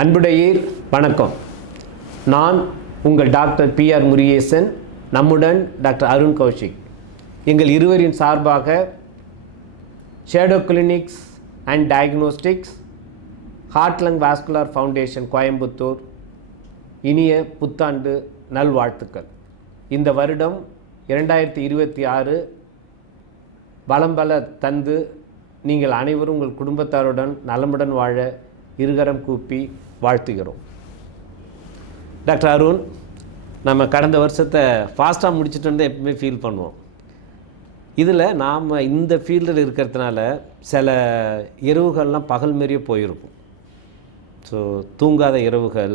அன்புடையீர் வணக்கம். நான் உங்கள் டாக்டர் பிஆர் முருகேசன். நம்முடன் டாக்டர் அருண் கௌஷிக். எங்கள் இருவரின் சார்பாக shadow clinics and diagnostics, heart lung vascular foundation Coimbatore இனிய புத்தாண்டு நல்வாழ்த்துக்கள். இந்த வருடம் 2026 பலம்பல தந்து நீங்கள் அனைவரும் உங்கள் குடும்பத்தாருடன் நலமுடன் வாழ இருகரம் கூப்பி வாழ்த்துகிறோம். டாக்டர் அருண், நம்ம கடந்த வருஷத்தை ஃபாஸ்ட்டாக முடிச்சுட்டு எப்பவுமே ஃபீல் பண்ணுவோம். இதில் நாம் இந்த ஃபீல்டில் இருக்கிறதுனால சில இரவுகள்லாம் பகல் மாரியே போயிருக்கும். ஸோ தூங்காத இரவுகள்,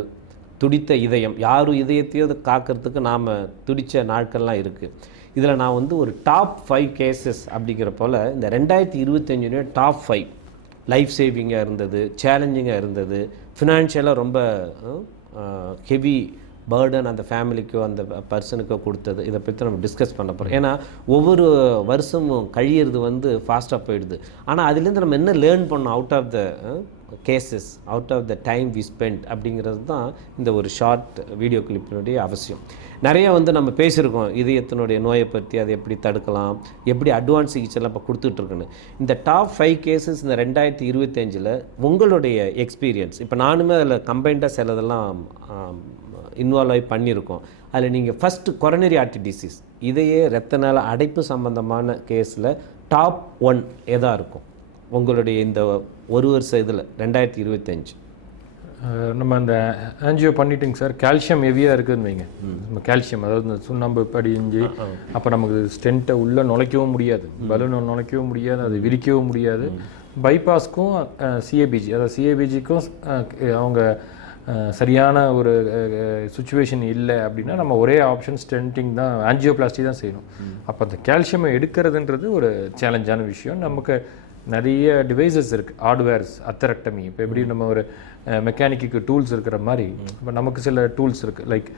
துடித்த இதயம், யாரும் இதயத்தையும் காக்கிறதுக்கு நாம் துடித்த நாட்கள்லாம் இருக்குது. இதில் நான் ஒரு டாப் 5 கேசஸ் அப்படிங்கிற போல் இந்த 2025 டாப் 5 லைஃப் சேவிங்காக இருந்தது, சேலஞ்சிங்காக இருந்தது, ஃபினான்ஷியலாக ரொம்ப ஹெவி பேர்டன் அந்த ஃபேமிலிக்கோ அந்த பர்சனுக்கோ கொடுத்தது. இதை பற்றி நம்ம டிஸ்கஸ் பண்ண போகிறோம். ஏன்னா ஒவ்வொரு வருஷமும் கழியிறது ஃபாஸ்ட்டாக போயிடுது. ஆனால் அதுலேருந்து நம்ம என்ன லேர்ன் பண்ணோம் out of the cases, out of the time we spend அப்படிங்கிறது தான் இந்த ஒரு ஷார்ட் வீடியோ கிளிப்பினுடைய அவசியம். நிறைய நம்ம பேசியிருக்கோம் இதயத்தினுடைய நோயை பற்றி, அதை எப்படி தடுக்கலாம், எப்படி அட்வான்ஸ் சிகிச்சைலாம் இப்போ கொடுத்துட்ருக்குன்னு. இந்த டாப் 5 கேசஸ் இந்த 2025 உங்களுடைய எக்ஸ்பீரியன்ஸ், இப்போ நானுமே அதில் கம்பைண்டாக சிலதெல்லாம் இன்வால்வ் ஆகி பண்ணியிருக்கோம். அதில் நீங்கள் ஃபஸ்ட்டு கொரோனரி ஆர்டரி டிசீஸ், இதையே இரத்த நாள அடைப்பு சம்பந்தமான கேஸில் டாப் 1 எதாக இருக்கும் உங்களுடைய இந்த ஒரு வருஷம் இதில் 2025? நம்ம அந்த ஆன்ஜியோ பண்ணிட்டுங்க சார், கால்சியம் ஹெவியாக இருக்குதுன்னு வைங்க. நம்ம கால்சியம், அதாவது இந்த சுண்ணாம்பு படிஞ்சு அப்போ நமக்கு ஸ்டென்ட்டை உள்ளே நுழைக்கவும் முடியாது, பலூனை நுழைக்கவும் முடியாது, அது விரிக்கவும் முடியாது. பைபாஸ்க்கும் சிஏபிஜி, அதாவது சிஏபிஜிக்கும் அவங்க சரியான ஒரு சுச்சுவேஷன் இல்லை அப்படின்னா நம்ம ஒரே ஆப்ஷன் ஸ்டென்டிங் தான், ஆன்ஜியோபிளாஸ்டி தான் செய்யணும். அப்போ அந்த கால்சியமை எடுக்கிறதுன்றது ஒரு சேலஞ்சான விஷயம். நமக்கு நிறைய டிவைசஸ் இருக்குது, ஹார்ட்வேர்ஸ், அத்தரெக்டமி. இப்போ எப்படி நம்ம ஒரு மெக்கானிக்கு டூல்ஸ் இருக்கிற மாதிரி இப்போ நமக்கு சில டூல்ஸ் இருக்குது. லைக்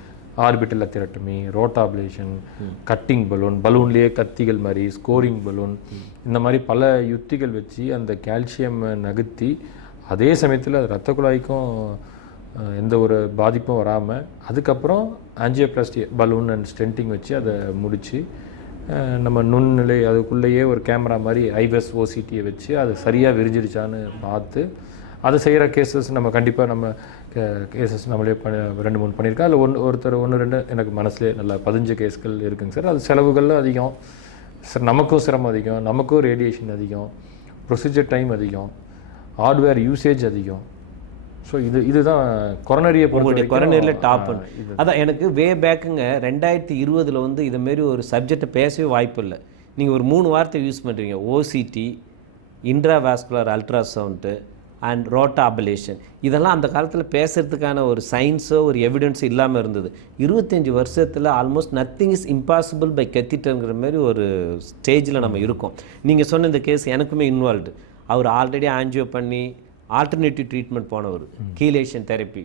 ஆர்பிட்டல் அத்தரெக்டமி, ரோட்டாப்லேஷன், கட்டிங் பலூன், பலூன்லேயே கத்திகள் மாதிரி, ஸ்கோரிங் பலூன், இந்த மாதிரி பல யுத்திகள் வச்சு அந்த கால்சியம் நகர்த்தி அதே சமயத்தில் ரத்த குழாய்க்கும் எந்த ஒரு பாதிப்பும் வராமல் அதுக்கப்புறம் ஆன்ஜியோபிளாஸ்டி பலூன் அண்ட் ஸ்டென்டிங் வச்சு அதை முடித்து நம்ம நுண்ணிலை அதுக்குள்ளேயே ஒரு கேமரா மாதிரி ஐவஸ் ஓசிடியை வச்சு அது சரியாக விரிஞ்சிடுச்சான்னு பார்த்து அதை செய்கிற கேசஸ் நம்ம கண்டிப்பாக நம்ம கேசஸ் நம்மளே 2-3 பண்ணியிருக்கோம். அதில் ஒருத்தர் 1-2 எனக்கு மனசுலேயே நல்லா 15 கேஸ்கள் இருக்குங்க சார். அது செலவுகள்லாம் அதிகம் சார், நமக்கும் சிரமம் அதிகம், நமக்கும் ரேடியேஷன் அதிகம், ப்ரொசீஜர் டைம் அதிகம், ஹார்ட்வேர் யூசேஜ் அதிகம். ஸோ இதுதான் கொரோனரியை உங்களுடைய கொரோனரியில் டாப். அதான் எனக்கு வே பேக்குங்க 2020 இதுமாரி ஒரு சப்ஜெக்டை பேசவே வாய்ப்பு இல்லை. நீங்கள் ஒரு 3 வார்த்தை யூஸ் பண்ணுறீங்க: OCD, intravascular ultrasound and rota abolition. இதெல்லாம் அந்த காலத்தில் பேசுகிறதுக்கான ஒரு சயின்ஸோ ஒரு எவிடன்ஸோ இல்லாமல் இருந்தது. 25 வருஷத்தில் almost nothing is impossible by கத்திட்டங்கிற மாதிரி ஒரு ஸ்டேஜில் நம்ம இருக்கோம். நீங்கள் சொன்ன இந்த கேஸ் எனக்குமே இன்வால்வ்டு. அவர் ஆல்ரெடி ஆன்ஜியோ பண்ணி ஆல்டர்னேட்டிவ் ட்ரீட்மெண்ட் போனவர், கீலேஷன் தெரப்பி,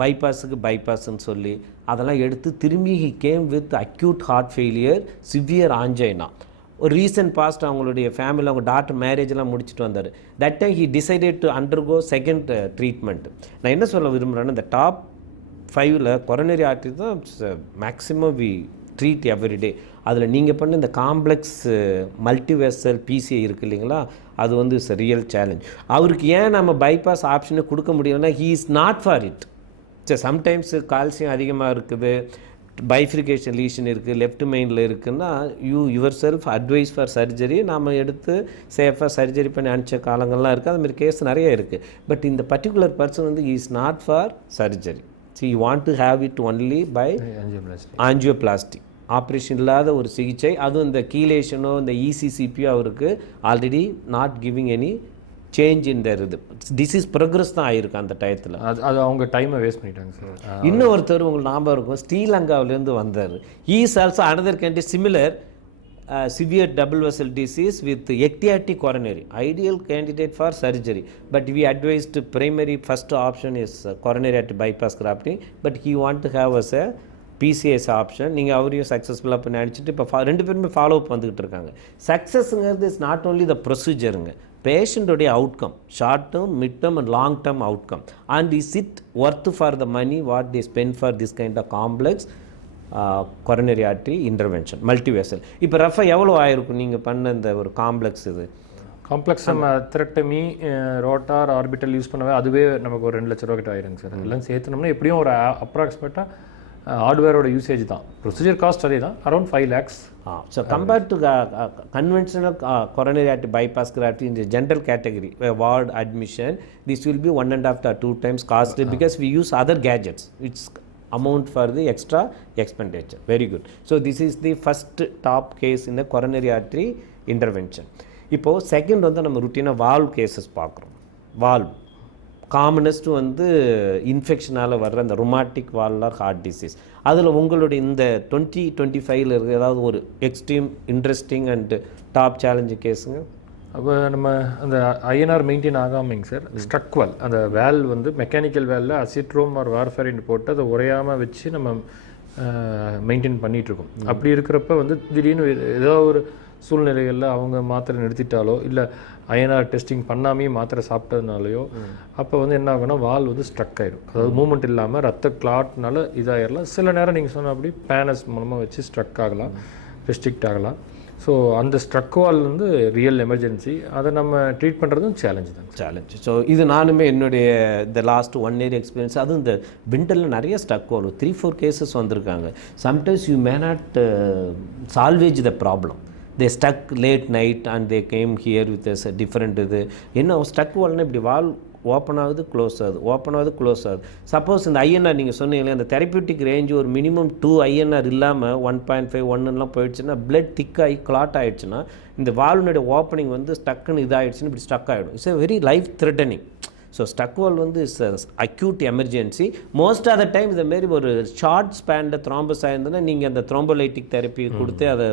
பைபாஸுக்கு பைபாஸ்ன்னு சொல்லி அதெல்லாம் எடுத்து திரும்பி he came with acute heart failure, severe angina. ஒரு ரீசன்ட் பாஸ்ட் அவங்களுடைய ஃபேமிலியில் அவங்க டாக்டர் மேரேஜெலாம் முடிச்சுட்டு வந்தார். That time he decided to undergo second treatment. நான் என்ன சொல்ல விரும்புகிறேன்னா, இந்த டாப் 5 கொரோனரி ஆர்டரி தான் மேக்ஸிமம் வி ட்ரீட் எவ்ரிடே. அதில் நீங்கள் பண்ண இந்த காம்ப்ளெக்ஸ் மல்டிவெசல் பிசிஐ இருக்குது இல்லைங்களா, அது இட்ஸ் ரியல் சேலஞ்ச். அவருக்கு ஏன் நம்ம பைபாஸ் ஆப்ஷனை கொடுக்க முடியலன்னா, he is not for it. சரி, சம்டைம்ஸ் கால்சியம் அதிகமாக இருக்குது, பைஃப்ரிகேஷன் லீஷன் இருக்குது, லெஃப்ட் மெயினில் இருக்குன்னா your self advice for surgery நாம் எடுத்து சேஃபாக சர்ஜரி பண்ணி அனுப்பிச்ச காலங்கள்லாம் இருக்குது. அதுமாதிரி கேஸ் நிறைய இருக்குது. பட் இந்த particular person he is not for surgery. So you want to have it only by angioplasty, operation இல்லாத ஒரு சிகிச்சை. அதுவும் இந்த கீலேஷனோ இந்த இசிசிபியோ அவருக்கு already not giving any change in their இது. டிசீஸ் ப்ரோக்ரஸ் தான் ஆகிருக்கு அந்த டயத்தில். அது அவங்க டைமை வேஸ்ட் பண்ணிட்டாங்க சார். இன்னொருத்தர் உங்களுக்கு ஞாபகம் இருக்கும், ஸ்ரீலங்காவிலேருந்து வந்தார். Is also another candy similar severe double vessel disease with ectatic coronary, ideal candidate for surgery, but we advised primary first option is coronary artery bypass grafting, but he want to have as a BCS option. நீங்கள் அவரையும் சக்ஸஸ்ஃபுல்லாக பண்ணி அடிச்சுட்டு இப்போ 2 பேருமே follow up வந்துக்கிட்டு இருக்காங்க. சக்ஸஸ்ங்கிறது இஸ் நாட் ஓன்லி த ப்ரொசீஜருங்க, பேஷண்ட்டுடைய outcome, short term, mid term and long term outcome. And is it worth for the money what they spend for this kind of complex coronary artery intervention multivessel. இப்போ ரஃபாக எவ்வளோ ஆயிருக்கும் நீங்கள் பண்ண இந்த ஒரு காம்ப்ளெக்ஸ்? இது காம்ப்ளெக்ஸ் நம்ம திரட்டமி ரோட்டார் ஆர்பிட்டல் யூஸ் பண்ணவே அதுவே நமக்கு ஒரு 2 லட்ச ரூபா கிட்ட ஆயிருங்க சார். எல்லாம் சேர்த்துனோம்னா எப்படியும் ஒரு அப்ராக்சிமேட்டாக ஹார்ட்வேரோட யூசேஜ் தான், ப்ரொசீஜர் காஸ்ட் அதே தான், around 5 lakhs. So compared to conventional coronary artery bypass grafting in the general category, ward admission, this will be 1.5 to 2 times costly because we use other gadgets. It's amount for the extra expenditure. Very good. So this is the first top case in the coronary artery intervention. இப்போது second வந்து நம்ம ருட்டீனாக valve cases பார்க்குறோம். Valve காமனஸ்ட்டு வந்து இன்ஃபெக்ஷனால் வர்ற அந்த rheumatic valvular heart disease. அதில் உங்களுடைய இந்த 2025 இருக்கிற ஏதாவது ஒரு extreme interesting and top challenge கேஸுங்க? அப்போ நம்ம அந்த ஐஎன்ஆர் மெயின்டைன் ஆகாமைங்க சார், ஸ்ட்ரக் வால், அந்த வேல் வந்து மெக்கானிக்கல் வேலில் அசிட்ரோம் ஆர் வார்ஃபரின் போட்டு அதை உரையாமல் வச்சு நம்ம மெயின்டைன் பண்ணிகிட்ருக்கோம். அப்படி இருக்கிறப்ப வந்து திடீர்னு ஏதோ ஒரு சூழ்நிலைகளில் அவங்க மாத்திரை நிறுத்திட்டாலோ இல்லை ஐஎன்ஆர் டெஸ்டிங் பண்ணாமே மாத்திரை சாப்பிட்டதுனாலையோ அப்போ வந்து என்ன ஆகும்னா வால் வந்து ஸ்ட்ரக் ஆகிடும். அதாவது மூவ்மெண்ட் இல்லாமல் ரத்த கிளாட்னால இதாகிடலாம். சில நேரம் நீங்கள் சொன்ன அப்படி பேனஸ் மூலமாக வச்சு ஸ்ட்ரக் ஆகலாம், ரெஸ்ட்ரிக்ட் ஆகலாம். ஸோ அந்த ஸ்ட்ரக் வால் வந்து ரியல் எமர்ஜென்சி, அதை நம்ம ட்ரீட் பண்ணுறதும் சேலஞ்சு தான். சேலஞ்சு. ஸோ இது நானுமே என்னுடைய இந்த லாஸ்ட் 1 year எக்ஸ்பீரியன்ஸ், அதுவும் இந்த விண்டரில் நிறைய ஸ்ட்ரக் வால் 3-4 கேசஸ் வந்திருக்காங்க. Sometimes you may not salvage the problem. they stuck late night and they came here with a different இது என்ன ஸ்ட்ரக் வால்னா இப்படி வால் ஓப்பன் ஆகுது க்ளோஸ் ஆகுது, ஓப்பன் ஆகுது க்ளோஸ் ஆகுது. சப்போஸ் இந்த ஐஎன்ஆர் நீங்கள் சொன்னீங்களே அந்த தெரப்பியூட்டிக் ரேஞ்ச் ஒரு மினிமம் 2 ஐஎன்ஆர் இல்லாமல் 1.5 1 போயிடுச்சுன்னா பிளட் திக்காகி கிளாட் ஆகிடுச்சுன்னா இந்த வால்னுடைய ஓப்பனிங் வந்து ஸ்டக்குன்னு இதாகிடுச்சுன்னு இப்படி ஸ்டக் ஆகிடும். It's a very life threatening. So stuck valve வந்து it's acute emergency. Most of the time இதமாரி ஒரு ஷார்ட் ஸ்பேனில் த்ராம்பஸ் ஆயிருந்ததுன்னா நீங்கள் அந்த த்ரோம்போலைட்டிக் தெரப்பி கொடுத்து அதை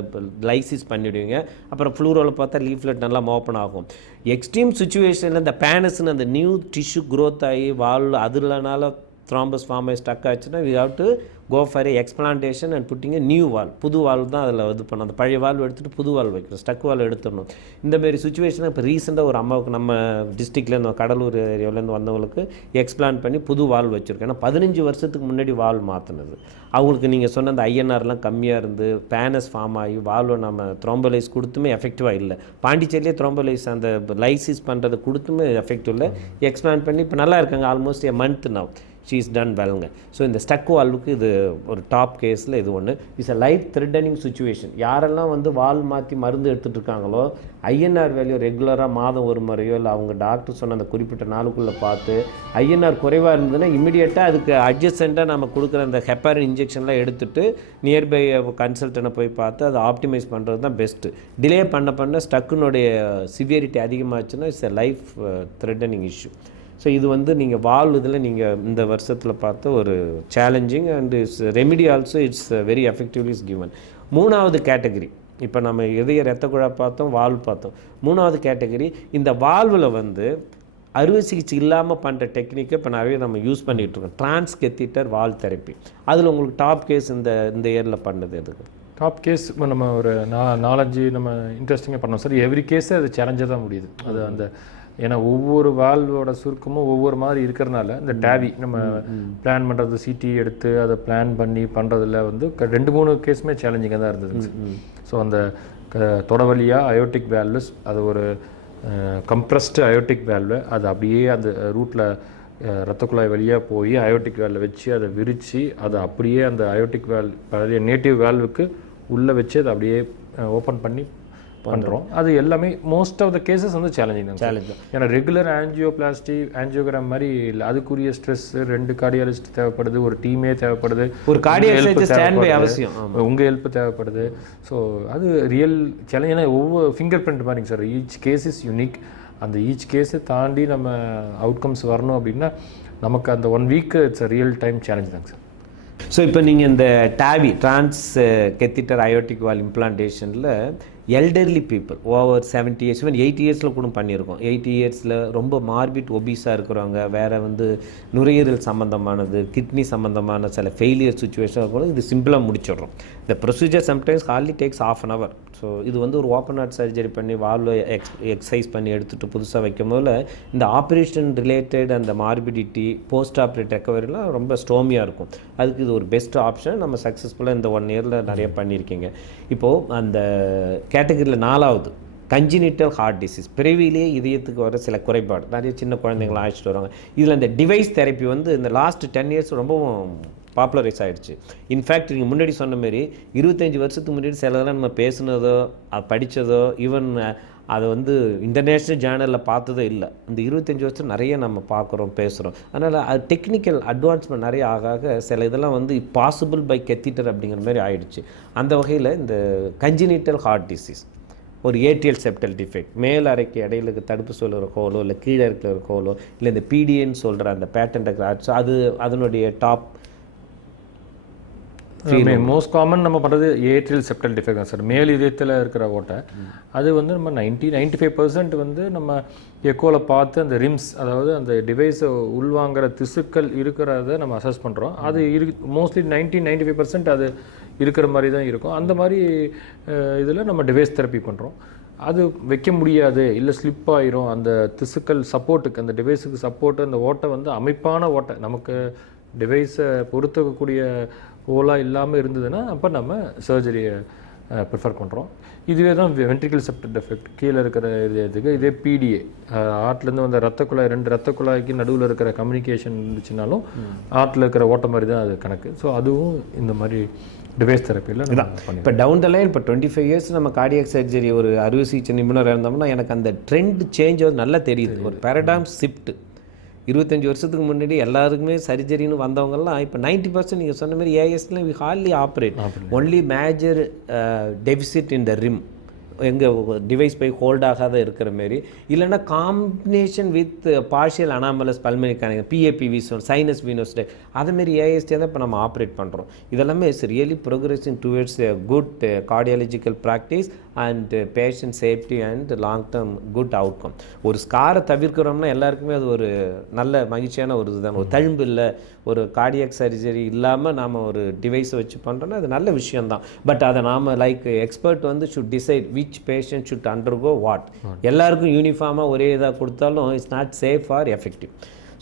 லைசிஸ் பண்ணிவிடுவீங்க. அப்புறம் ஃப்ளூரோவில் பார்த்தா லீஃப்லெட் நல்லா ஓப்பன் ஆகும். எக்ஸ்ட்ரீம் சுச்சுவேஷனில் இந்த பேனஸ்ன்னு அந்த நியூ டிஷ்யூ க்ரோத் ஆகி வால் அதுலனால த்ராம்பஸ் ஃபார்ம் ஆகி ஸ்டக் ஆச்சுன்னா we have to go for a explantation and putting a new valve. புது வால் தான் அதில் இது பண்ணணும். அந்த பழைய வால் எடுத்துகிட்டு புது வால் வைக்கணும், ஸ்டக் வால் எடுத்துடணும். இந்தமாரி சுச்சுவேஷனை இப்போ ரீசெண்டாக ஒரு அம்மாவுக்கு நம்ம டிஸ்ட்ரிக்ட்லேருந்து கடலூர் ஏரியாவிலேருந்து வந்தவங்களுக்கு எக்ஸ்பிளான் பண்ணி புது வால் வச்சுருக்கேன். ஏன்னா 15 வருஷத்துக்கு முன்னாடி வால் மாற்றினது. அவங்களுக்கு நீங்கள் சொன்ன அந்த ஐஎன்ஆர்லாம் கம்மியாக இருந்து பேனஸ் ஃபார்ம் ஆகி வால்வை நம்ம த்ரோம்போலைஸ் கொடுத்துமே எஃபெக்டிவாக இல்லை. பாண்டிச்சேரியிலே த்ரோம்போலைஸ் அந்த லைசிஸ் பண்ணுறதை கொடுத்துமே எஃபெக்டிவ் இல்லை. எக்ஸ்பிளான் பண்ணி இப்போ நல்லா இருக்காங்க. Almost a month now she is done வெல்ங்க. ஸோ இந்த ஸ்டக் வால்வுக்கு இது ஒரு டாப் கேஸில் இது ஒன்று. It's a life threatening situation. யாரெல்லாம் வந்து வால் மாற்றி மருந்து எடுத்துகிட்டு இருக்காங்களோ ஐஎன்ஆர் வேல்யூ ரெகுலராக மாதம் ஒரு முறையோ இல்லை அவங்க டாக்டர் சொன்ன அந்த குறிப்பிட்ட நாளுக்குள்ளே பார்த்து ஐஎன்ஆர் குறைவாக இருந்ததுன்னா இமிடியேட்டாக அதுக்கு அட்ஜஸ்டண்ட்டாக நம்ம கொடுக்குற அந்த ஹெப்பாரின் இன்ஜெக்ஷன்லாம் எடுத்துகிட்டு நியர்பை கன்சல்டனை போய் பார்த்து அதை ஆப்டிமைஸ் பண்ணுறது தான் பெஸ்ட்டு. டிலே பண்ண ஸ்டக்குனுடைய சிவியரிட்டி அதிகமாச்சுன்னா it's a life threatening issue. So இது வந்து நீங்கள் வால்வ் இதில் நீங்கள் இந்த வருஷத்தில் பார்த்த ஒரு challenging and it's remedy also it's very effectively is given. 3வது கேட்டகரி, இப்போ நம்ம இதய ரத்த குழா பார்த்தோம், வால்வ் பார்த்தோம். 3வது கேட்டகரி இந்த வால்வில் வந்து அறுவை சிகிச்சை இல்லாமல் பண்ணுற டெக்னிக்கை இப்போ நிறைய நம்ம யூஸ் பண்ணிகிட்ருக்கோம். டிரான்ஸ்கெத்தீட்டர் வால்வ் தெரப்பி. அதில் உங்களுக்கு டாப் கேஸ் இந்த இயரில் பண்ணது எதுக்கு? டாப் கேஸ் இப்போ நம்ம ஒரு 4-5 நம்ம இன்ட்ரெஸ்டிங்காக பண்ணோம் சார். எவ்ரி கேஸே அது சேலஞ்சாக தான் முடியுது. அது அந்த ஏன்னா ஒவ்வொரு வால்வோட சுருக்கமும் ஒவ்வொரு மாதிரி இருக்கிறனால இந்த டேவி நம்ம பிளான் பண்ணுறது சிடி எடுத்து அதை பிளான் பண்ணி பண்ணுறதுல வந்து 2-3 கேஸுமே சேலஞ்சிங்காக தான் இருந்தது. ஸோ அந்த தொடவழியாக அயோட்டிக் வேல்வ்ஸ் அது ஒரு கம்ப்ரஸ்டு அயோட்டிக் வேல்வு அது அப்படியே அந்த ரூட்டில் ரத்த குழாய் வழியாக போய் அயோட்டிக் வேல்வை வச்சு அதை விரித்து அதை அப்படியே அந்த அயோட்டிக் வேல்வ் பழைய நேட்டிவ் வேல்வுக்கு உள்ளே வச்சு அதை அப்படியே ஓப்பன் பண்ணி பண்ணுறோம். அது எல்லாமே மோஸ்ட் ஆஃப் த கேசஸ் வந்து சேலஞ்சிங் தான். ஏன்னா ரெகுலர் ஆஞ்சியோபிளாஸ்டி ஆஞ்சியோகிராம் மாதிரி இல்லை, அதுக்குரிய ஸ்ட்ரெஸ் 2 கார்டியாலஜிஸ்ட் தேவைப்படுது, ஒரு டீமே தேவைப்படுது, ஒரு அவசியம், உங்கள் ஹெல்ப் தேவைப்படுது. ஸோ அது ரியல் சேலஞ்ச். ஏன்னா ஒவ்வொரு ஃபிங்கர் பிரிண்ட் மாதிரிங்க sir, each case is unique. அந்த ஈச் கேஸை தாண்டி நம்ம அவுட்கம்ஸ் வரணும் அப்படின்னா நமக்கு அந்த 1 week it's a real time challenge தாங்க சார். ஸோ இப்போ நீங்கள் இந்த டிரான்ஸ் கெத்திட்டர் அயோட்டிக் வால் இம்ப்ளான்டேஷனில் elderly people over 70 years even 80 இயர்ஸில் கூட பண்ணியிருக்கோம். 80 இயர்ஸில் ரொம்ப மார்பிட் ஒபீஸாக இருக்கிறவங்க, வேறு வந்து நுரையீரல் சம்மந்தமானது, கிட்னி சம்மந்தமான சில ஃபெயிலியர் சுச்சுவேஷன் கூட இது சிம்பிளாக முடிச்சிடுறோம். இந்த procedure sometimes hardly takes ½ an hour. So இது வந்து ஒரு ஓப்பன் ஹார்ட் சர்ஜரி பண்ணி வால்வை எக்ஸசைஸ் பண்ணி எடுத்துகிட்டு புதுசாக வைக்கும் போதில் இந்த ஆப்ரேஷன் ரிலேட்டட் அந்த மார்பிடிட்டி போஸ்ட் ஆப்ரேட் ரெக்கவரிலாம் ரொம்ப ஸ்டோமியாக இருக்கும். அதுக்கு இது ஒரு பெஸ்ட் ஆப்ஷன். நம்ம சக்ஸஸ்ஃபுல்லாக இந்த 1 இயரில் நிறைய பண்ணியிருக்கீங்க. இப்போது அந்த கேட்டகரியில் 4வது கன்ஜினிட்டல் ஹார்ட் டிசீஸ், பிறவிலேயே இதயத்துக்கு வர சில குறைபாடு, நிறைய சின்ன குழந்தைங்களை அழைச்சிட்டு வருவாங்க. இதில் இந்த டிவைஸ் தெரப்பி வந்து இந்த லாஸ்ட் 10 இயர்ஸ் ரொம்பவும் பாப்புலரைஸ் ஆகிடுச்சு. இன்ஃபேக்ட் நீங்கள் முன்னாடி சொன்ன மாரி 25 வருஷத்துக்கு முன்னாடி சிலதெல்லாம் நம்ம பேசுனதோ படித்ததோ ஈவன் அதை வந்து இன்டர்நேஷ்னல் ஜேர்னலில் பார்த்ததோ இல்லை. இந்த 25 வருஷம் நிறைய நம்ம பார்க்குறோம், பேசுகிறோம். அதனால் அது டெக்னிக்கல் அட்வான்ஸ்மெண்ட் நிறைய ஆக சில இதெல்லாம் வந்து பாசிபிள் பை கெத்திட்டர் அப்படிங்கிற மாதிரி ஆகிடுச்சு. அந்த வகையில் இந்த கன்ஜினிட்டல் ஹார்ட் டிசீஸ் ஒரு ஏட்ரியல் செப்டல் டிஃபெக்ட், மேல் அறைக்கு இடையில தடுப்பு சொல்கிற ஹோலோ இல்லை கீழே இருக்கிற ஹோலோ இல்லை இந்த பிடிஎன்னு சொல்கிற அந்த பேட்டன்ட் ஆர்ட்ஸ், அது அதனுடைய டாப் மோஸ்ட் காமன் நம்ம பண்ணுறது ஏட்ரியல் செப்டல் டிஃபெக்ட் தான் சார். மேல் இதயத்தில் இருக்கிற ஓட்டை அது வந்து நம்ம 95% வந்து நம்ம எக்கோவில் பார்த்து அந்த ரிம்ஸ், அதாவது அந்த டிவைஸை உள்வாங்கிற திசுக்கள் இருக்கிறத நம்ம அசஸ் பண்ணுறோம். அது மோஸ்ட்லி 95% அது இருக்கிற மாதிரி தான் இருக்கும். அந்த மாதிரி இதில் நம்ம டிவைஸ் தெரப்பி பண்ணுறோம். அது வைக்க முடியாது, இல்லை ஸ்லிப் ஆயிரும், அந்த திசுக்கள் சப்போர்ட்டுக்கு, அந்த டிவைஸுக்கு சப்போர்ட்டு, அந்த ஓட்டை வந்து அமைப்பான ஓட்டை நமக்கு டிவைஸை பொறுத்தக்கூடிய ஓலாக இல்லாமல் இருந்ததுன்னா அப்போ நம்ம சர்ஜரியை ப்ரிஃபர் பண்ணுறோம். இதுவே தான் வென்ட்ரிக்கல் செப்டல் டிஃபெக்ட், கீழே இருக்கிற இதயத்துக்கு. இதே பிடிஏ, ஆர்ட்லேருந்து வந்த ரத்த குழாய், 2 ரத்த குழாய்க்கு நடுவில் இருக்கிற கம்யூனிகேஷன் இருந்துச்சுனாலும் ஆர்ட்டில் இருக்கிற ஓட்ட மாதிரி தான் அது கணக்கு. ஸோ அதுவும் இந்த மாதிரி டிவைஸ் தெரப்பியில் இப்போ டவுன் த லைன் இப்போ 25 இயர்ஸ் நம்ம கார்டியாக் சர்ஜரி ஒரு அறுவை சிகிச்சை நிபுணர் இருந்தோம்னா எனக்கு அந்த ட்ரெண்ட் சேஞ்ச் வந்து நல்லா தெரியுது. ஒரு பேரடாம் ஷிஃப்ட். 25 வருஷத்துக்கு முன்னாடி எல்லாருக்குமே சர்ஜரின்னு வந்தவங்கலாம் இப்போ 90% நீங்கள் சொன்ன மாதிரி ஏஎஸ்ல we hardly operate only major deficit in the rim, எங்கள் டிவைஸ் போய் ஹோல்ட் ஆகாத இருக்கிற மாரி, இல்லைன்னா combination with partial anomalous pulmonary connect PAPV sinus venous அதுமாரி ஏஎஸ்டி தான் இப்போ நம்ம ஆப்ரேட் பண்ணுறோம். இதெல்லாமே it's really progressing towards good cardiological practice and patient safety and long term good outcome. ஒரு ஸ்காரை தவிர்க்கிறோம்னா எல்லாருக்குமே அது ஒரு நல்ல மகிழ்ச்சியான ஒரு இதுதான். ஒரு தழும்பு இல்லை, ஒரு கார்டியாக் சர்ஜரி இல்லாமல் நாம் ஒரு டிவைஸை வச்சு பண்ணுறோன்னா அது நல்ல விஷயந்தான். பட் அதை நாம் லைக் எக்ஸ்பர்ட் வந்து should decide which patient should undergo what. எல்லாருக்கும் யூனிஃபார்மாக ஒரே இதாக கொடுத்தாலும் it's not safe or effective.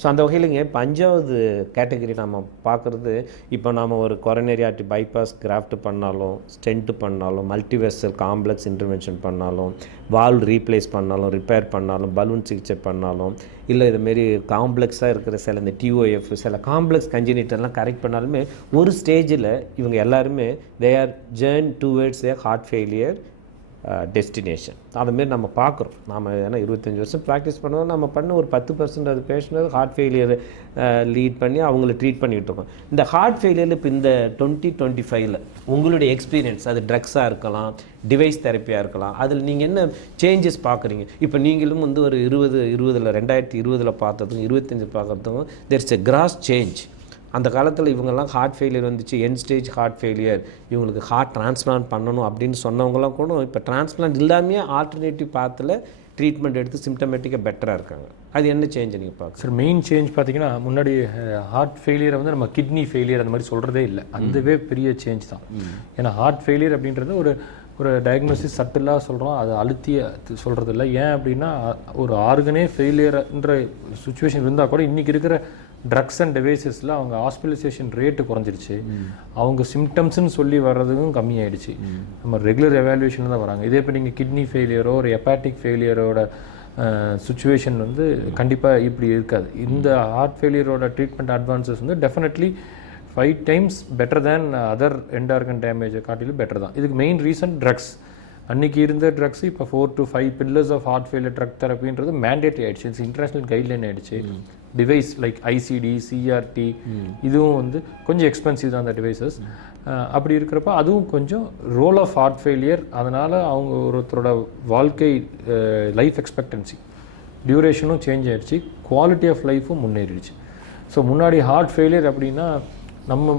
So அந்த வகையிலங்க இப்போ 5வது கேட்டகரி நம்ம பார்க்குறது, இப்போ நாம் ஒரு கொரோனரி ஆர்டரி பைபாஸ் கிராஃப்ட் பண்ணாலும், ஸ்டென்ட் பண்ணாலும், மல்டிவெசல் காம்ப்ளெக்ஸ் இன்டர்வென்ஷன் பண்ணாலும், வால்வ் ரீப்ளேஸ் பண்ணாலும், ரிப்பேர் பண்ணாலும், பலூன் சிகிச்சை பண்ணாலும், இல்லை இதுமாரி காம்ப்ளெக்ஸாக இருக்கிற சில இந்த டிஓஎஃப் சில காம்ப்ளெக்ஸ் கன்ஜினிட்டல்லாம் கரெக்ட் பண்ணாலுமே ஒரு ஸ்டேஜில் இவங்க எல்லாருமே they are journey towards a heart failure destination. அதுமாரி நம்ம பார்க்குறோம். நாம் ஏன்னா 25 வருஷம் ப்ராக்டிஸ் பண்ணுவோம், நம்ம பண்ண ஒரு 10% அது பேஷண்ட் ஹார்ட் ஃபெயிலியர் லீட் பண்ணி அவங்கள ட்ரீட் பண்ணிகிட்டு இருக்கோம். இந்த ஹார்ட் ஃபெயிலியரில் இப்போ இந்த 2025 உங்களுடைய எக்ஸ்பீரியன்ஸ், அது ட்ரக்ஸாக இருக்கலாம், டிவைஸ் தெரப்பியாக இருக்கலாம், அதில் நீங்கள் என்ன சேஞ்சஸ் பார்க்குறீங்க? இப்போ நீங்களும் வந்து ஒரு 2020 பார்த்ததும் 25 பார்க்குறதுக்கும் தேர்ஸ் எ கிராஸ் சேஞ்ச். அந்த காலத்தில் இவங்கெல்லாம் ஹார்ட் ஃபெயிலியர் வந்துச்சு, எண்ட் ஸ்டேஜ் ஹார்ட் ஃபெயிலியர், இவங்களுக்கு ஹார்ட் டிரான்ஸ்பிளான்ட் பண்ணணும் அப்படின்னு சொன்னவங்களாம் கூட இப்போ டிரான்ஸ்பிளான்ட் இல்லாமையே ஆல்டர்னேட்டிவ் பாத்தில் ட்ரீட்மெண்ட் எடுத்து சிம்டமேட்டிக்காக பெட்டராக இருக்காங்க. அது என்ன சேஞ்ச் நீங்கள் பார்க்க சார்? மெயின் சேஞ்ச் பார்த்தீங்கன்னா, முன்னாடி ஹார்ட் ஃபெயிலியரை வந்து நம்ம கிட்னி ஃபெயிலியர் அந்த மாதிரி சொல்கிறதே இல்லை. அதுவே பெரிய சேஞ்ச் தான். ஏன்னா ஹார்ட் ஃபெயிலியர் அப்படின்றது ஒரு டயக்னோசிஸ் சட்டிலாக சொல்கிறோம், அது அழுத்திய சொல்கிறது இல்லை. ஏன் அப்படின்னா ஒரு ஆர்கனே ஃபெயிலியர்ன்ற சுச்சுவேஷன் இருந்தால் கூட இன்றைக்கி இருக்கிற ட்ரக்ஸ் அண்ட் டிவைசஸில் அவங்க ஹாஸ்பிட்டலைசேஷன் ரேட்டு குறைஞ்சிருச்சு, அவங்க சிம்டம்ஸ்ன்னு சொல்லி வர்றதுக்கும் கம்மியாயிடுச்சு. நம்ம ரெகுலர் எவாலுவேஷனில் தான் வராங்க. இதே இப்போ நீங்கள் கிட்னி ஃபெயிலியரோ ஒரு ஹெப்பாட்டிக் ஃபெயிலியரோட சுச்சுவேஷன் வந்து கண்டிப்பாக இப்படி இருக்காது. இந்த ஹார்ட் ஃபெயிலியரோட ட்ரீட்மெண்ட் அட்வான்சஸ் வந்து definitely 5 times better than other end organ டேமேஜை காட்டிலும் பெட்டர் தான். இதுக்கு மெயின் ரீசன் ட்ரக்ஸ். அன்றைக்கி இருந்த ட்ரக்ஸ் இப்போ 4 to 5 pillars of heart failure drug தெரப்பின்றது மேண்டேட்ரி ஆகிடுச்சு. இட்ஸ் இன்டர்நேஷ்னல் கைட்லைன் ஆகிடுச்சு. டிவைஸ் லைக் ஐசிடி, சிஆர்டி இதுவும் வந்து கொஞ்சம் எக்ஸ்பென்சிவ் தான் அந்த டிவைசஸ். அப்படி இருக்கிறப்ப அதுவும் கொஞ்சம் ரோல் ஆஃப் ஹார்ட் ஃபெயிலியர், அதனால் அவங்க ஒருத்தரோட வாழ்க்கை லைஃப் எக்ஸ்பெக்டன்சி டியூரேஷனும் சேஞ்ச் ஆகிடுச்சு, குவாலிட்டி ஆஃப் லைஃப்பும் முன்னேறிடுச்சு. ஸோ முன்னாடி ஹார்ட் ஃபெயிலியர் அப்படின்னா நம்ம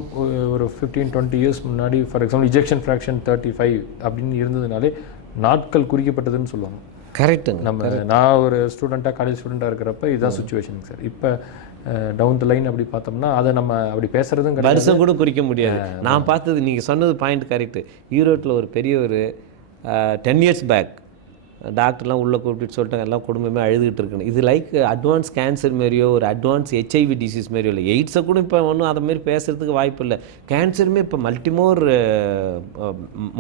ஒரு 15-20 இயர்ஸ் முன்னாடி ஃபார் எக்ஸாம்பிள் இஜெக்ஷன் ஃப்ராக்ஷன் 35 அப்படின்னு இருந்ததுனாலே நாட்கள் குறிக்கப்பட்டதுன்னு சொல்லுவாங்க. கரெக்டுங்க. நான் ஒரு ஸ்டூடெண்ட்டாக காலேஜ் ஸ்டூடெண்ட்டாக இருக்கிறப்ப இதுதான் சுச்சுவேஷன் சார். இப்போ டவுன் த லைன் அப்படி பார்த்தோம்னா அதை நம்ம அப்படி பேசுகிறதும் கிடையாது, வருஷம் கூட குறிக்க முடியாது. நான் பார்த்தது நீங்கள் சொன்னது பாயிண்ட் கரெக்டு. ஈரோட்டில் ஒரு பெரிய ஒரு 10 years பேக் டாக்டர்லாம் உள்ளே கூப்பிட்டு சொல்லிட்டாங்க, எல்லாம் குடும்பமே அழுதுகிட்டு இருக்குன்னு. இது லைக் அட்வான்ஸ் கேன்சர் மாரியோ ஒரு அட்வான்ஸ் HIV டிசீஸ் மாரியோ இல்லை. எய்ட்ஸை கூட இப்போ ஒன்றும் அதை மாரி பேசுகிறதுக்கு வாய்ப்பு இல்லை. கேன்சருமே இப்போ மல்டிமோர்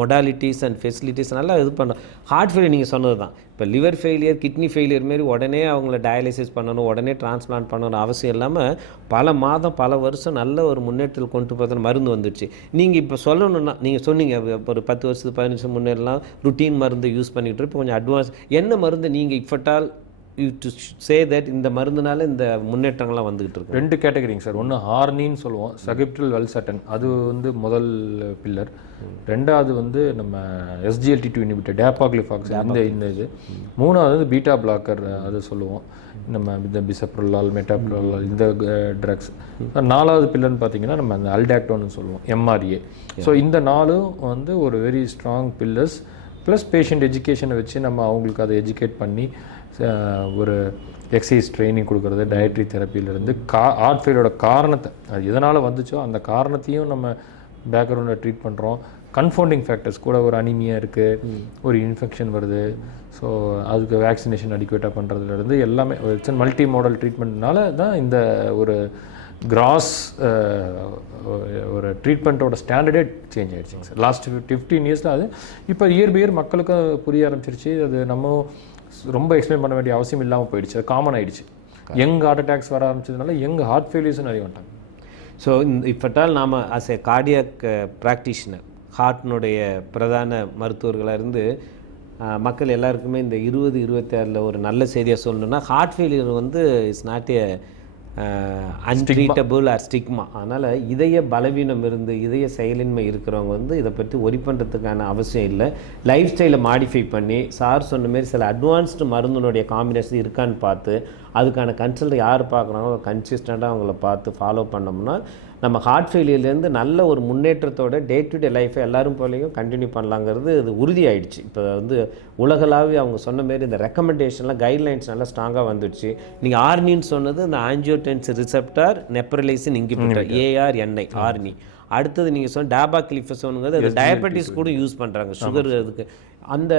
மொடாலிட்டிஸ் அண்ட் ஃபெசிலிட்டிஸ் நல்லா இது பண்ணோம். ஹார்ட் ஃபெயிலியர் நீங்கள் சொன்னது தான். இப்போ லிவர் ஃபெயிலியர், கிட்னி ஃபெயிலியர் மாரி உடனே அவங்கள டயாலிசிஸ் பண்ணணும், உடனே டிரான்ஸ்பிளான்ட் பண்ணணும் அவசியம் இல்லாமல் பல மாதம் பல வருஷம் நல்ல ஒரு முன்னேற்றத்தில் கொண்டு போகிற மருந்து வந்துடுச்சு. நீங்கள் இப்போ சொல்லணுன்னா நீங்கள் சொன்னீங்க ஒரு 10 வருஷத்துக்கு 15 வருஷம் முன்னேறலாம் ருட்டீன் மருந்து யூஸ் பண்ணிக்கிட்டு இப்போ கொஞ்சம் அட்வான்ஸ் என்ன மருந்து நீங்கள் இஃபட்டால் டு சே தட் இந்த மருந்துனால இந்த முன்னேற்றங்கள்லாம் வந்துகிட்டு இருக்கு? 2 கேட்டகரிங்க சார். ஒன்று ஹார்னின்னு சொல்லுவோம், சகிப்ட்ரல் வெல்சட்டன், அது வந்து முதல் பில்லர். ரெண்டாவது வந்து நம்ம SGLT2 இன்ஹிபிட்டர் டேபாக்ளிஃபாக்ஸ், இந்த இது. மூணாவது வந்து பீட்டா பிளாக்கர், அது சொல்லுவோம் நம்ம இந்த பிசப்ரோலால், மெட்டாப்ரோலால், இந்த ட்ரக்ஸ். நாலாவது பில்லர்னு பார்த்தீங்கன்னா நம்ம அந்த அல்டாக்டோன்னு சொல்லுவோம், MRA. ஸோ இந்த 4ம் வந்து ஒரு very strong pillars. Plus patient எஜுகேஷனை வச்சு நம்ம அவங்களுக்கு அதை எஜுகேட் பண்ணி ஒரு எக்ஸசைஸ் ட்ரைனிங் கொடுக்குறது, டயட்ரி தெரப்பியிலேருந்து ஹார்ட் ஃபெயிலோட காரணத்தை, அது எதனால் வந்துச்சோ அந்த காரணத்தையும் நம்ம பேக்ரவுண்டில் ட்ரீட் பண்ணுறோம். கன்ஃபவுண்டிங் ஃபேக்டர்ஸ் கூட ஒரு அனிமியா இருக்குது, ஒரு இன்ஃபெக்ஷன் வருது, ஸோ அதுக்கு வேக்சினேஷன் அடிக்குவேட்டாக பண்ணுறதுலேருந்து எல்லாமே இட்ஸ் மல்டி மாடல் ட்ரீட்மெண்ட்னால தான் இந்த ஒரு கிராஸ் ஒரு ட்ரீட்மெண்ட்டோட ஸ்டாண்டர்டே சேஞ்ச் ஆகிடுச்சிங்க சார் லாஸ்ட் 15 இயர்ஸில். அது இப்போ இயர் பை இயர் மக்களுக்கு புரிய ஆரம்பிச்சிருச்சு. அது நம்ம ரொம்ப எக்ஸ்பிளைன் பண்ண வேண்டிய அவசியம் இல்லாமல் போயிடுச்சு, அது காமன் ஆகிடுச்சு. யங் ஹார்ட் அட்டாக்ஸ் வர ஆரம்பிச்சதுனால யங் ஹார்ட் ஃபெயிலியர்ஸும் நிறைய வந்துட்டாங்க. ஸோ இப்பட்டால் நாம் ஆஸ் ஏ கார்டியாக் ப்ராக்டிஷனர், ஹார்ட்னுடைய பிரதான மருத்துவர்களாக இருந்து மக்கள் எல்லாருக்குமே இந்த 2026 ஒரு நல்ல செய்தியாக சொல்லணுன்னா, ஹார்ட் ஃபெயிலியர் வந்து it's not a untreatable or stigma. அதனால் இதய பலவீனம் இருந்து இதய செயலின்மை இருக்கிறவங்க வந்து இதை பற்றி ஒரி பண்ணுறதுக்கான அவசியம் இல்லை. லைஃப் ஸ்டைலை மாடிஃபை பண்ணி சார் சொன்ன மாரி சில அட்வான்ஸ்டு மருந்தினுடைய காம்பினேஷன் இருக்கான்னு பார்த்து அதுக்கான கன்சல்ட் யார் பார்க்குறாங்களோ கன்சிஸ்டண்ட்டாக அவங்கள பார்த்து ஃபாலோ பண்ணோம்னா நம்ம ஹார்ட் ஃபெயிலியர்லேருந்து நல்ல ஒரு முன்னேற்றத்தோட டே டு டே லைஃப்பை எல்லோரும் போலையும் கண்டினியூ பண்ணலாங்கிறது இது உறுதியாயிடுச்சு. இப்போ வந்து உலகளாவே அவங்க சொன்ன மாரி இந்த ரெக்கமெண்டேஷன்லாம் கைட்லைன்ஸ் நல்லா ஸ்ட்ராங்காக வந்துடுச்சு. நீங்கள் ஆர்னின்னு சொன்னது இந்த angiotensin receptor neprilysin inhibitor ARNI ARNI. அடுத்தது நீங்கள் சொன்ன டேபாக்ளிஃபசோனுங்கிறது அது டயபெட்டிஸ் கூட யூஸ் பண்ணுறாங்க, சுகர் அதுக்கு. அந்த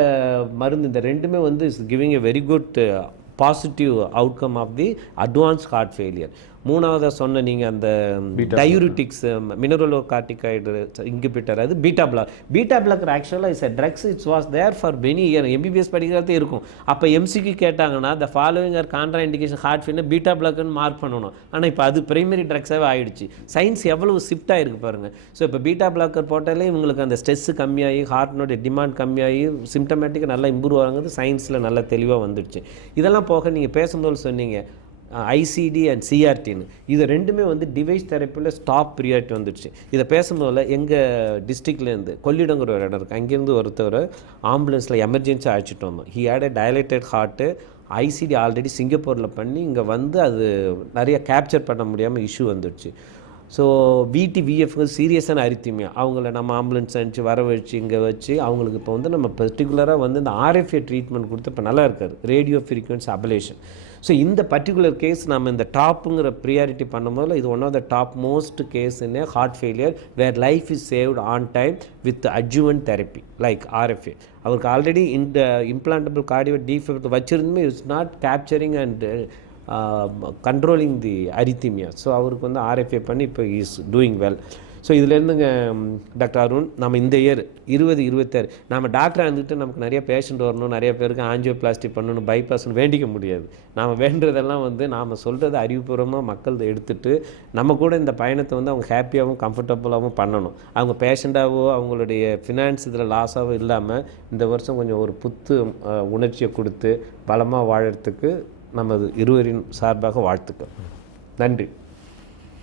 மருந்து இந்த ரெண்டுமே வந்து is giving a very good positive outcome of the advance heart failure. மூணாவதாக சொன்ன நீங்கள் அந்த டயூரிட்டிக்ஸ் மினரலோகார்டிகாய்டு இன்ஹிபிட்டர், அது பீட்டா பிளாக்கர் ஆக்சுவலாக is a drugs. It's was there for many year. MBBS படிக்கிறதே இருக்கும். அப்போ MCQ கேட்டாங்கன்னா the following are contraindication heart failure beta பிளாக்கர்னு மார்க் பண்ணணும். ஆனால் இப்போ அது பிரைமரி ட்ரக்ஸாகவே ஆகிடுச்சு. சயின்ஸ் எவ்வளவு ஷிஃப்ட் ஆகிருக்கு பாருங்கள். ஸோ இப்போ பீட்டா பிளாக்கர் போட்டாலே இவங்களுக்கு அந்த ஸ்ட்ரெஸ்ஸு கம்மியாகி ஹார்ட்னுடைய டிமாண்ட் கம்மியாகி சிம்டமேட்டிக்காக நல்லா இம்ப்ரூவ் ஆகுது. சயின்ஸில் நல்லா தெளிவாக வந்துடுச்சு. இதெல்லாம் போக நீங்கள் பேசும்போது சொன்னீங்க ICD அண்ட் CRTன்னு, இது ரெண்டுமே வந்து டிவைஸ் தெரப்பியில் ஸ்டாப் ப்ரியாரிட்டி வந்துடுச்சு. இதை பேசும்போதில் எங்கள் டிஸ்ட்ரிக்ட்லேருந்து கொள்ளிடங்கிற ஒரு இடம் இருக்குது, அங்கேருந்து ஒருத்தர் ஆம்புலன்ஸில் எமர்ஜென்சியாக அழைச்சிட்டு வந்தோம். He had a dilated heart. ICD already சிங்கப்பூரில் பண்ணி இங்கே வந்து அது நிறைய கேப்சர் பண்ண முடியாமல் இஷ்யூ வந்துடுச்சு. ஸோ VT-VF சீரியஸான அரித்திமியா, அவங்கள நம்ம ஆம்புலன்ஸ் அனுப்பிச்சு வர வச்சு இங்கே வச்சு அவங்களுக்கு இப்போ வந்து நம்ம பர்டிகுலராக வந்து இந்த RFA ட்ரீட்மெண்ட் கொடுத்து இப்போ நல்லா இருக்காது, ரேடியோ ஃப்ரீக்வன்சி அபலேஷன். ஸோ இந்த பர்டிகுலர் கேஸ் நம்ம இந்த டாப்புங்கிற ப்ரியாரிட்டி பண்ணும்போது இது one of the top most case in heart failure where life is saved on time with adjuvant therapy like RFA. அவருக்கு ஆல்ரெடி இந்த இம்ப்ளான்டபிள் கார்டியோ டிஃபெக்ட் வச்சுருந்துமே it's not capturing and controlling the arrhythmia. So அவருக்கு வந்து RFA பண்ணி இப்போ is doing well. So இதுலேருந்துங்க doctor Arun, நம்ம இந்த இயர் 2026 நம்ம டாக்டராக இருந்துட்டு நமக்கு நிறைய பேஷண்ட் வரணும், நிறைய பேருக்கு ஆஞ்சியோபிளாஸ்டி பண்ணணும், பைபாஸ்னு வேண்டிக்க முடியாது. நாம் வேண்டுறதெல்லாம் வந்து நாம் சொல்கிறது அறிவுபூர்வமாக மக்கள் எடுத்துகிட்டு நம்ம கூட இந்த பயணத்தை வந்து அவங்க ஹாப்பியாகவும் கம்ஃபர்டபுளாகவும் பண்ணணும். அவங்க பேஷண்ட்டாகவோ அவங்களுடைய ஃபினான்ஸ் இதில் லாஸாகவோ இல்லாமல் இந்த வருஷம் கொஞ்சம் ஒரு புத்து உணர்ச்சியை கொடுத்து பலமாக வாழறதுக்கு நமது இருவரின் சார்பாக வாழ்த்துக்கள். நன்றி.